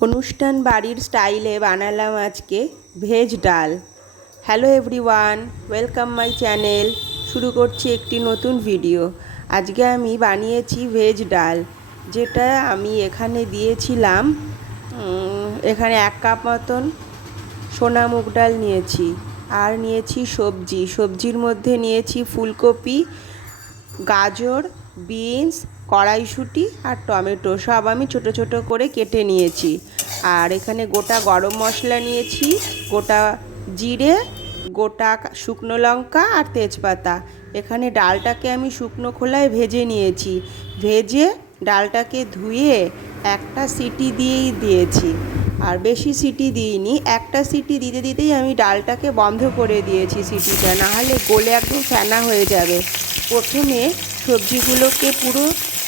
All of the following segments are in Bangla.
অনুষ্ঠান বাড়ির স্টাইলে বানালাম আজকে ভেজ ডাল। Hello everyone, welcome my channel. শুরু করছি একটি নতুন ভিডিও। আজকে আমি বানিয়েছি ভেজ ডাল, যেটা আমি এখানে দিয়েছিলাম। এখানে 1 কাপ মতন সোনা মুগ ডাল নিয়েছি, আর নিয়েছি সবজির মধ্যে নিয়েছি ফুলকপি, গাজর, বিনস, কড়াইশুঁটি আর টমেটো, সব আমি ছোট ছোট করে কেটে নিয়েছি। আর এখানে গোটা গরম মশলা নিয়েছি, গোটা জিরে, গোটা শুকনো লঙ্কা আর তেজপাতা। এখানে ডালটাকে আমি শুকনো খোলায় ভেজে নিয়েছি। ভেজে ডালটাকে ধুয়ে একটা সিটি দিয়েই দিয়েছি, আর বেশি সিটি দিইনি। একটা সিটি দিতে দিতেই আমি ডালটাকে বন্ধ করে দিয়েছি সিটিটা, নাহলে গলে একদম ফেনা হয়ে যাবে। প্রথমে সবজিগুলোকে পুরো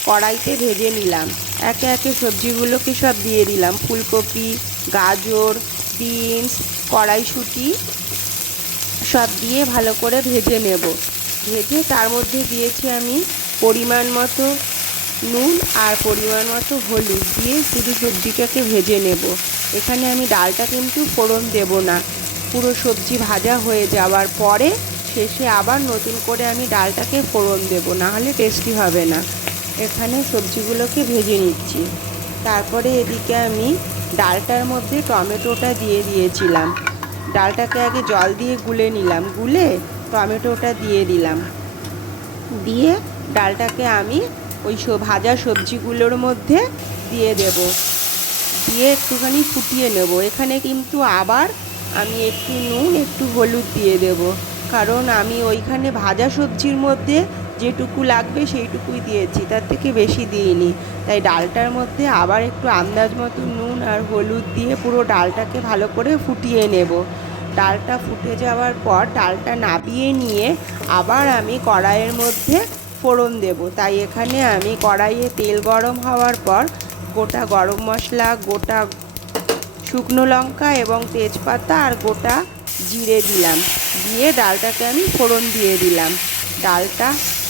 কড়াইতে ভেজে নিলাম। একে একে সবজিগুলোকে সব দিয়ে দিলাম, ফুলকপি, গাজর, বিনস, কড়াইশুঁটি সব দিয়ে ভালো করে ভেজে নেব। ভেজে তার মধ্যে দিয়েছি আমি পরিমাণ মতো নুন আর পরিমাণ মতো হলুদ দিয়ে শুধু সবজিটাকে ভেজে নেব। এখানে আমি ডালটা কিন্তু ফোড়ন দেব না। পুরো সবজি ভাজা হয়ে যাওয়ার পরে শেষে আবার নতুন করে আমি ডালটাকে ফোড়ন দেব, নাহলে টেস্টি হবে না। এখানে সবজিগুলোকে ভেজে নিচ্ছি। তারপরে এদিকে আমি ডালটার মধ্যে টমেটোটা দিয়ে দিয়েছিলাম। ডালটাকে আগে জল দিয়ে গুলে নিলাম, গুলে টমেটোটা দিয়ে দিলাম। দিয়ে ডালটাকে আমি ওই ভাজা সবজিগুলোর মধ্যে দিয়ে দেব, দিয়ে একটুখানি ফুটিয়ে নেব। এখানে কিন্তু আবার আমি একটু নুন, একটু হলুদ দিয়ে দেব, কারণ আমি ওইখানে ভাজা সবজির মধ্যে যেটুকু লাগবে সেইটুকুই দিয়েছি, তার থেকে বেশি দিইনি। তাই ডালটার মধ্যে আবার একটু আন্দাজ মতো নুন আর হলুদ দিয়ে পুরো ডালটাকে ভালো করে ফুটিয়ে নেব। ডালটা ফুটে যাওয়ার পর ডালটা নাবিয়ে নিয়ে আবার আমি কড়াইয়ের মধ্যে ফোড়ন দেব। তাই এখানে আমি কড়াইয়ে তেল গরম হওয়ার পর গোটা গরম মশলা, গোটা শুকনো লঙ্কা এবং তেজপাতা আর গোটা জিরে দিলাম। দিয়ে ডালটাকে আমি ফোড়ন দিয়ে দিলাম। ডালটা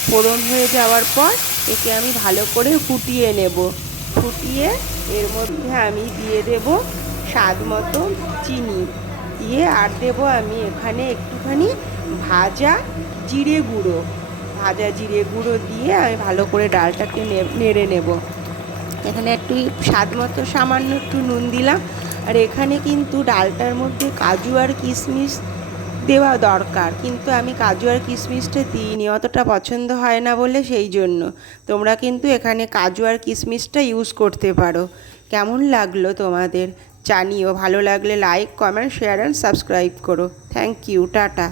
ফোড়ন হয়ে যাওয়ার পর একে আমি ভালো করে ফুটিয়ে নেব। ফুটিয়ে এর মধ্যে আমি দিয়ে দেব স্বাদ মতো চিনি, দিয়ে আর দেবো আমি এখানে একটুখানি ভাজা জিরে গুঁড়ো। ভাজা জিরে গুঁড়ো দিয়ে আমি ভালো করে ডালটাকে নেড়ে নেব। এখানে একটু স্বাদ মতো সামান্য একটু নুন দিলাম। আর এখানে কিন্তু ডালটার মধ্যে কাজু আর কিশমিশ দেওয়া দরকার, কিন্তু আমি কাজু আর কিশমিশটা দিইনি, অতটা পছন্দ হয় না বলে, সেই জন্য। তোমরা কিন্তু এখানে কাজু আর কিশমিশটা ইউজ করতে পারো। কেমন লাগলো তোমাদের জানিও। ভালো লাগলে like, comment, share and subscribe করো। Thank you, tata.